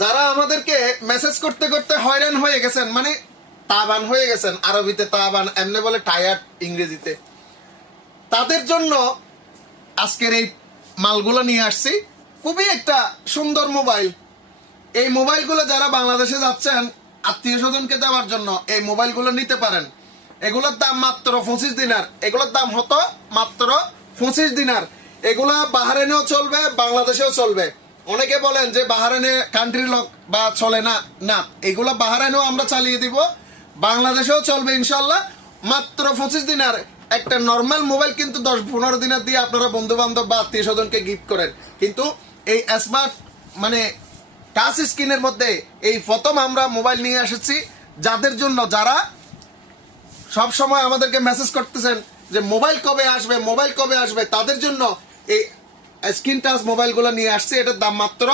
যারা আমাদেরকে মেসেজ করতে করতে হয়রান হয়ে গেছেন, মানে তাবান হয়ে গেছেন, আরবিতে তাবান, এমনি বলে টায়ার্ড ইংরেজিতে, তাদের জন্য আজকের এই মালগুলো নিয়ে আসছি। খুবই একটা সুন্দর মোবাইল। এই মোবাইলগুলো যারা বাংলাদেশে যাচ্ছেন আত্মীয় স্বজনকে দেওয়ার জন্য এই মোবাইলগুলো নিতে পারেন। এগুলোর দাম মাত্র 25 দিনার। এগুলোর দাম হতো মাত্র 25 দিনার। এগুলা বাহারেনেও চলবে, বাংলাদেশেও চলবে। অনেকে বলেন যে বাহারেনে কান্ট্রি লক বা চলে না, না, এগুলো বাহারেনেও আমরা চালিয়ে দিব, বাংলাদেশেও চলবে ইনশাল্লাহ। মাত্র 25 দিনার একটা নর্মাল মোবাইল কিন্তু 10-15 দিনের দিয়ে আপনারা বন্ধু বান্ধব বা আত্মীয় স্বজনকে গিফট করেন। কিন্তু এই স্মার্ট মানে টাচ স্ক্রিনের মধ্যে এই প্রথম আমরা মোবাইল নিয়ে এসেছি, যাদের জন্য যারা সব সময় আমাদেরকে মেসেজ করতেছেন যে মোবাইল কবে আসবে, মোবাইল কবে আসবে, তাদের জন্য এই স্ক্রিন টাচ মোবাইলগুলো নিয়ে আসছি। এটার দাম মাত্র